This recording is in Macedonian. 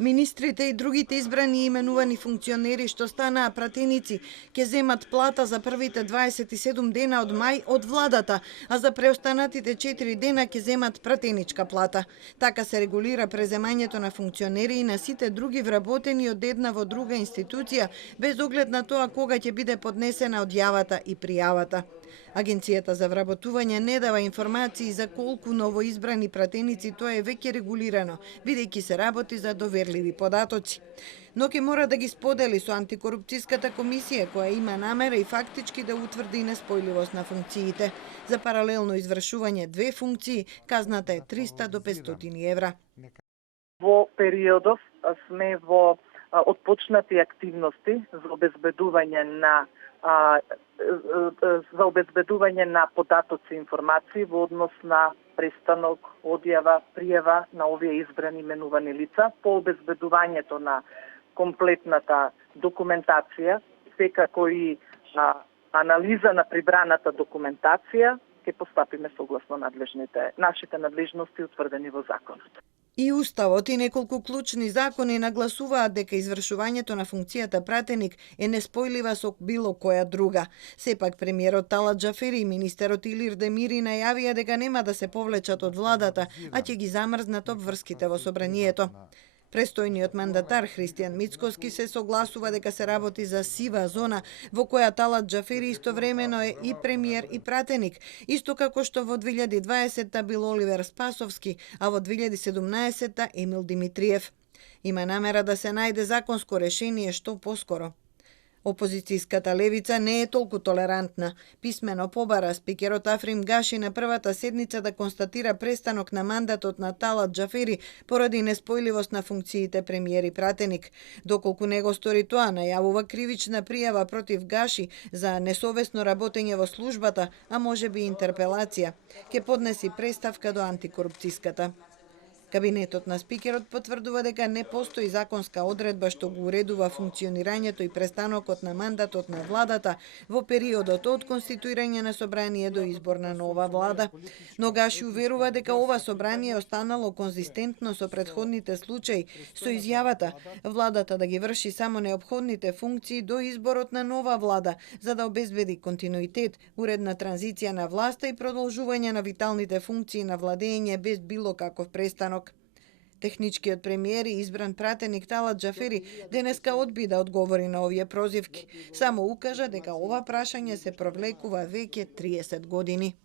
Министрите и другите избрани и именувани функционери што станаа пратеници ќе земат плата за првите 27 дена од мај од владата, а за преостанатите 4 дена ќе земат пратеничка плата. Така се регулира преземањето на функционери и на сите други вработени од една во друга институција, без оглед на тоа кога ќе биде поднесена одјавата и пријавата. Агенцијата за вработување не дава информации за колку новоизбрани пратеници, тоа е веќе регулирано, бидејќи се работи за доверливи податоци. Но ќе мора да ги сподели со антикорупцијската комисија, која има намера и фактички да утврди неспојливост на функциите. За паралелно извршување две функции, казната е 300 до 500 евра. Во периодов сме во отпочнати активности за обезбедување на податоци и информации во однос на престанок, одјава, пријава на овие избрани именувани лица по обезбедувањето на комплетната документација, секако и анализа на прибраната документација, ќе постапиме согласно нашите надлежности утврдени во законот. И Уставот и неколку клучни закони нагласуваат дека извршувањето на функцијата пратеник е неспојлива со било која друга. Сепак премиерот Талат Џафери и министерот Илир Демири најавија дека нема да се повлечат од владата, а ќе ги замрзнат обврските во собранието. Престојниот мандатар Христијан Мицкоски се согласува дека се работи за сива зона во која Талат Џафери истовремено е и премиер и пратеник, исто како што во 2020-та бил Оливер Спасовски, а во 2017-та Емил Димитриев. Има намера да се најде законско решение што поскоро. Опозицијската левица не е толку толерантна. Писмено побара спикерот Африм Гаши на првата седница да констатира престанок на мандатот на Талат Џафери поради неспојливост на функциите премиер и пратеник. Доколку не го стори тоа, најавува кривична пријава против Гаши за несовесно работење во службата, а можеби интерпелација. Ке поднеси преставка до антикорупцијската. Кабинетот на спикерот потврдува дека не постои законска одредба што го уредува функционирањето и престанокот на мандатот на владата во периодот од конституирање на собрание до избор на нова влада. Но Гаши уверува дека ова собрание останало конзистентно со претходните случаи, со изјавата владата да ги врши само неопходните функции до изборот на нова влада, за да обезбеди континуитет, уредна транзиција на власта и продолжување на виталните функции на владење без било каков престанок. Техничкиот премиер и избран пратеник Талат Џафери денеска одби да одговори на овие прозивки. Само укажа дека ова прашање се провлекува веќе 30 години.